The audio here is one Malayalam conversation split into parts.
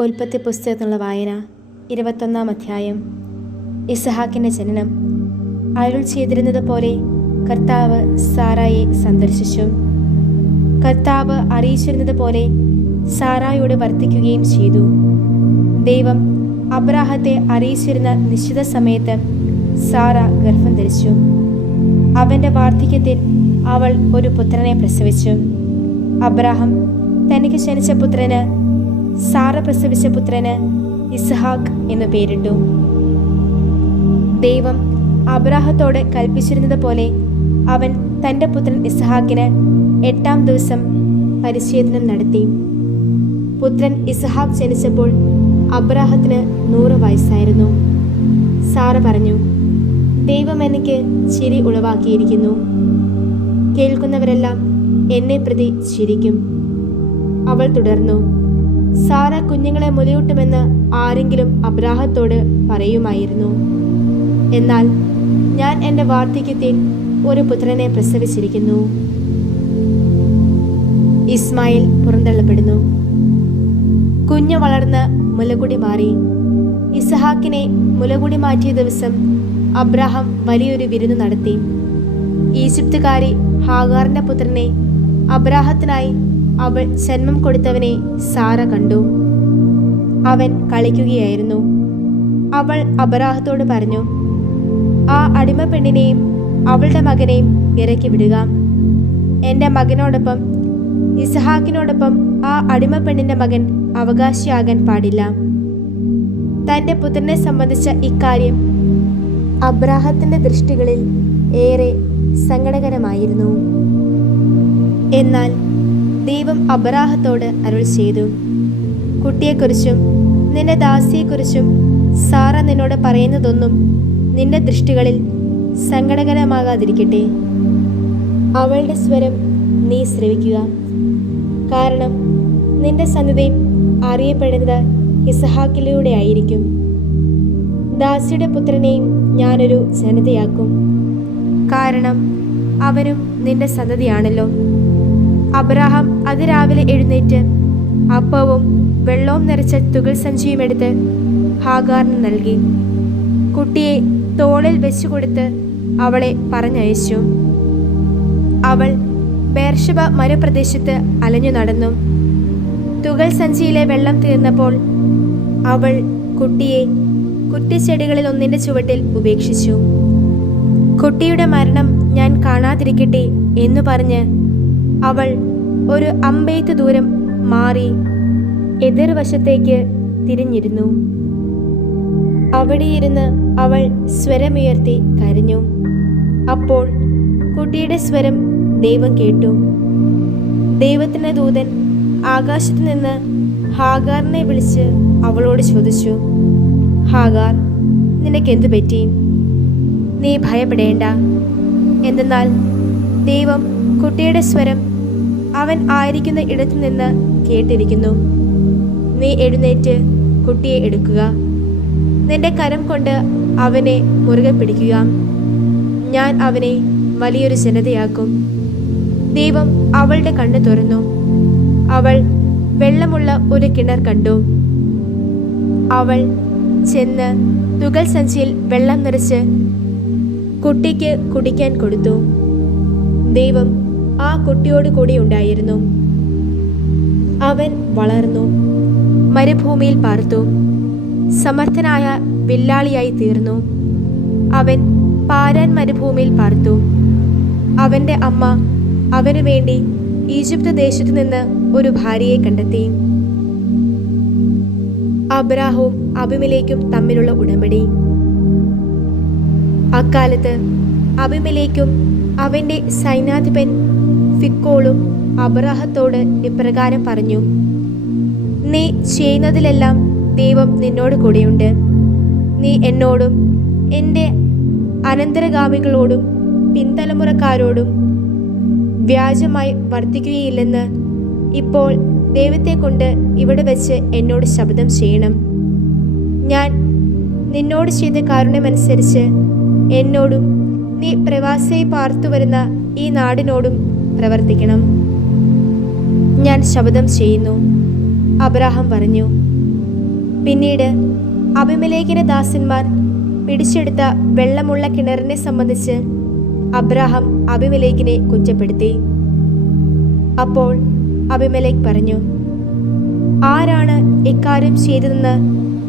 ഉൽപ്പത്തി പുസ്തകത്തിനുള്ള വായന ഇരുപത്തൊന്നാം അധ്യായം. ഇസഹാക്കിന്റെ ജനനം. അരുൾ ചെയ്തിരുന്നത് പോലെ കർത്താവ് സാറായെ സന്ദർശിച്ചു. കർത്താവ് അറിയിച്ചിരുന്നത് പോലെ സാറായോട് വർത്തിക്കുകയും ചെയ്തു. ദൈവം അബ്രാഹത്തെ അറിയിച്ചിരുന്ന നിശ്ചിത സമയത്ത് സാറ ഗർഭം ധരിച്ചു. അവന്റെ വാർദ്ധക്യത്തിൽ അവൾ ഒരു പുത്രനെ പ്രസവിച്ചു. അബ്രാഹം തനിക്ക് ജനിച്ച പുത്രന് സാറ പ്രസവിച്ച പുത്രന് ഇസ്ഹാഖ് എന്നു പേരിട്ടു. ദൈവം അബ്രാഹത്തോട് കൽപ്പിച്ചിരുന്നത് പോലെ അവൻ തന്റെ പുത്രൻ ഇസ്ഹാക്കിന് എട്ടാം ദിവസം പരിച്ഛേദനം നടത്തി. പുത്രൻ ഇസ്ഹാഖ് ജനിച്ചപ്പോൾ അബ്രാഹത്തിന് നൂറ് വയസ്സായിരുന്നു. സാറ പറഞ്ഞു ദൈവം എനിക്ക് ചിരി ഉളവാക്കിയിരിക്കുന്നു. കേൾക്കുന്നവരെല്ലാം എന്നെ പ്രതി ചിരിക്കും. അവൾ തുടർന്നു സാറ കുഞ്ഞുങ്ങളെ മുലയൂട്ടുമെന്ന് ആരെങ്കിലും അബ്രാഹത്തോട് പറയുമായിരുന്നു. എന്നാൽ ഞാൻ എന്റെ വാർദ്ധക്യത്തിൽ ഒരു പുത്രനെ പ്രസവിച്ചിരിക്കുന്നു. ഇസ്മായിൽ പുറന്തള്ളപ്പെടുന്നു. കുഞ്ഞു വളർന്ന് മുലകുടി മാറി. ഇസഹാക്കിനെ മുലകുടി മാറ്റിയ ദിവസം അബ്രാഹം വലിയൊരു വിരുന്ന് നടത്തി. ഈജിപ്തുകാരി ഹാഗാറിന്റെ പുത്രനെ അബ്രാഹത്തിനായി അവൾ ജന്മം കൊടുത്തവനെ സാറ കണ്ടു. അവൻ കളിക്കുകയായിരുന്നു. അവൾ അപരാഹത്തോട് പറഞ്ഞു ആ അടിമ പെണ്ണിനെയും അവളുടെ മകനെയും ഇറക്കി വിടുക. എന്റെ മകനോടൊപ്പം ഇസഹാക്കിനോടൊപ്പം ആ അടിമ പെണ്ണിന്റെ മകൻ അവകാശിയാകാൻ പാടില്ല. തന്റെ പുത്രനെ സംബന്ധിച്ച ഇക്കാര്യം അബ്രാഹത്തിന്റെ ദൃഷ്ടികളിൽ ഏറെ സങ്കടകരമായിരുന്നു. എന്നാൽ ദൈവം അബ്രാഹത്തോട് അരുൾ ചെയ്തു. കുട്ടിയെക്കുറിച്ചും നിന്റെ ദാസിയെക്കുറിച്ചും സാറ നിന്നോട് പറയുന്നതൊന്നും നിന്റെ ദൃഷ്ടികളിൽ സങ്കടകരമാകാതിരിക്കട്ടെ. അവളുടെ സ്വരം നീ ശ്രവിക്കുക. കാരണം നിന്റെ സന്നിധി അറിയപ്പെടുന്നത് ഇസഹാക്കിലൂടെ ആയിരിക്കും. ദാസിയുടെ പുത്രനെയും ഞാനൊരു ജനതയാക്കും. കാരണം അവരും നിന്റെ സന്തതിയാണല്ലോ. അബ്രാഹാം അതിരാവിലെ എഴുന്നേറ്റ് അപ്പവും വെള്ളവും നിറച്ച തുകൽ സഞ്ചിയും എടുത്ത് ഹാഗാറിന് നൽകി. കുട്ടിയെ തോളിൽ വെച്ചു കൊടുത്ത് അവളെ പറഞ്ഞയച്ചു. അവൾ ബേർഷബ മരുപ്രദേശത്ത് അലഞ്ഞു നടന്നു. തുകൽ സഞ്ചിയിലെ വെള്ളം തീർന്നപ്പോൾ അവൾ കുട്ടിയെ കുറ്റിച്ചെടികളിൽ ഒന്നിന്റെ ചുവട്ടിൽ ഉപേക്ഷിച്ചു. കുട്ടിയുടെ മരണം ഞാൻ കാണാതിരിക്കട്ടെ എന്ന് പറഞ്ഞ് അവൾ ഒരു അമ്പെയ്ത്ത് ദൂരം മാറി എതിർവശത്തേക്ക് തിരിഞ്ഞിരുന്നു. അവിടെയിരുന്ന് അവൾ സ്വരമുയർത്തി കരഞ്ഞു. അപ്പോൾ കുട്ടിയുടെ സ്വരം ദൈവം കേട്ടു. ദൈവത്തിന്റെ ദൂതൻ ആകാശത്ത് നിന്ന് ഹാഗാറിനെ വിളിച്ച് അവളോട് ചോദിച്ചു ഹാഗാർ നിനക്കെന്തു പറ്റി? നീ ഭയപ്പെടേണ്ട. എന്തെന്നാൽ ദൈവം കുട്ടിയുടെ സ്വരം അവൻ ആയിരിക്കുന്ന ഇടത്തു നിന്ന് കേട്ടിരിക്കുന്നു. നീ എഴുന്നേറ്റ് കുട്ടിയെ എടുക്കുക. നിന്റെ കരം കൊണ്ട് അവനെ മുറുകെ പിടിക്കുക. ഞാൻ അവനെ വലിയൊരു ജനതയാക്കും. ദൈവം അവളുടെ കണ്ണ് തുറന്നു. അവൾ വെള്ളമുള്ള ഒരു കിണർ കണ്ടു. അവൾ ചെന്ന് തുകൽ സഞ്ചിയിൽ വെള്ളം നിറച്ച് കുട്ടിക്ക് കുടിക്കാൻ കൊടുത്തു. ദൈവം ആ കുട്ടിയോട് കൂടി ഉണ്ടായിരുന്നു. അവൻ വളർന്നു മരുഭൂമിയിൽ പാർത്തു. സമർത്ഥനായ വില്ലാളിയായി തീർന്നു. അവൻ പാരാൻ മരുഭൂമിയിൽ പാർത്തു. അവന്റെ അമ്മ അവനു വേണ്ടി ഈജിപ്ത് ദേശത്തു നിന്ന് ഒരു ഭാര്യയെ കണ്ടെത്തി. അബ്രാഹവും അഭിമലേക്കും തമ്മിലുള്ള ഉടമ്പടി. അക്കാലത്ത് അഭിമലേക്കും അവന്റെ സൈന്യാധിപൻ ഫിക്കോളും അബ്രാഹത്തോട് ഇപ്രകാരം പറഞ്ഞു നീ ചെയ്യുന്നതിലെല്ലാം ദൈവം നിന്നോട് കൂടെയുണ്ട്. നീ എന്നോടും എന്റെ അനന്തരഗാമികളോടും പിന്തലമുറക്കാരോടും വ്യാജമായി വർദ്ധിക്കുകയില്ലെന്ന് ഇപ്പോൾ ദൈവത്തെ കൊണ്ട് ഇവിടെ വെച്ച് എന്നോട് ശബ്ദം ചെയ്യണം. ഞാൻ നിന്നോട് ചെയ്ത കാരുണ്യമനുസരിച്ച് എന്നോടും നീ പ്രവാസിയായി പാർത്തു വരുന്ന ഈ നാടിനോടും പ്രവർത്തിക്കണം. ഞാൻ ശബ്ദം ചെയ്യുന്നു. അബ്രാഹം പറഞ്ഞു പിന്നീട് അഭിമലേഖിന ദാസന്മാർ പിടിച്ചെടുത്ത വെള്ളമുള്ള കിണറിനെ സംബന്ധിച്ച് അബ്രാഹം അഭിമലേഖിനെ കുറ്റപ്പെടുത്തി. അപ്പോൾ അഭിമലേഖ് പറഞ്ഞു ആരാണ് ഇക്കാര്യം ചെയ്തതെന്ന്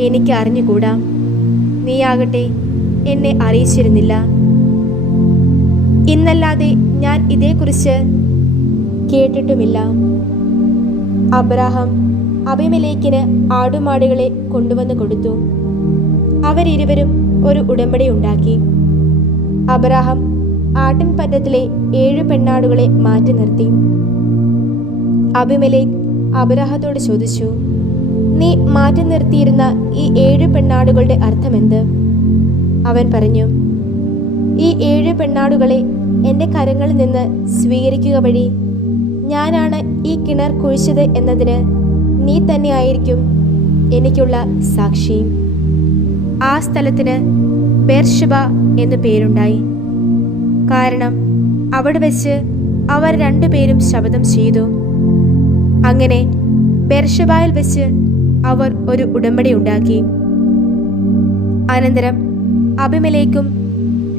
എനിക്ക് അറിഞ്ഞുകൂടാ നീയാകട്ടെ എന്നെ അറിയിച്ചിരുന്നില്ല. ഇന്നല്ലാതെ ഞാൻ ഇതേക്കുറിച്ച് കേട്ടിട്ടുമില്ല. അബ്രാഹാം അഭിമലേക്കിന് ആടുമാടുകളെ കൊണ്ടുവന്ന് കൊടുത്തു. അവരിരുവരും ഒരു ഉടമ്പടി ഉണ്ടാക്കി. അബ്രാഹാം ആട്ടിൻപറ്റത്തിലെ ഏഴ് പെണ്ണാടുകളെ മാറ്റി നിർത്തി. അഭിമലേഖ് അബ്രാഹത്തോട് ചോദിച്ചു നീ മാറ്റി നിർത്തിയിരുന്ന ഈ ഏഴ് പെണ്ണാടുകളുടെ അർത്ഥമെന്ത്? അവൻ പറഞ്ഞു ഈ ഏഴ് പെണ്ണാടുകളെ എന്റെ കരങ്ങളിൽ നിന്ന് സ്വീകരിക്കുക വഴി. ഞാനാണ് ഈ കിണർ കുഴിച്ചത് എന്നതിന് നീ തന്നെയായിരിക്കും എനിക്കുള്ള സാക്ഷി. ആ സ്ഥലത്തിന് ബേർഷബ എന്നു പേരുണ്ടായി. കാരണം അവിടെ വെച്ച് അവർ രണ്ടുപേരും ശബദം ചെയ്തു. അങ്ങനെ ബെർഷബായിൽ വെച്ച് അവർ ഒരു ഉടമ്പടി ഉണ്ടാക്കി. അനന്തരം അഭിമലേക്കും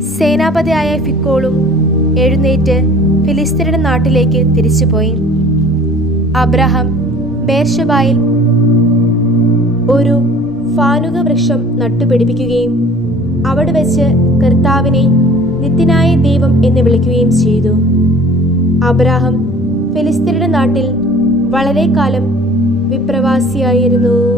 സേനാപതിയായ ഫിക്കോളും എഴുന്നേറ്റ് ഫിലിസ്തീനയുടെ നാട്ടിലേക്ക് തിരിച്ചുപോയി. അബ്രഹാം ബേർഷബായിൽ ഒരു ഫാനുക വൃക്ഷം നട്ടുപിടിപ്പിക്കുകയും അവിടെ വെച്ച് കർത്താവിനെ നിത്യനായ ദൈവം എന്ന് വിളിക്കുകയും ചെയ്തു. അബ്രഹാം ഫിലിസ്തീനയുടെ നാട്ടിൽ വളരെ കാലം വിപ്രവാസിയായിരുന്നു.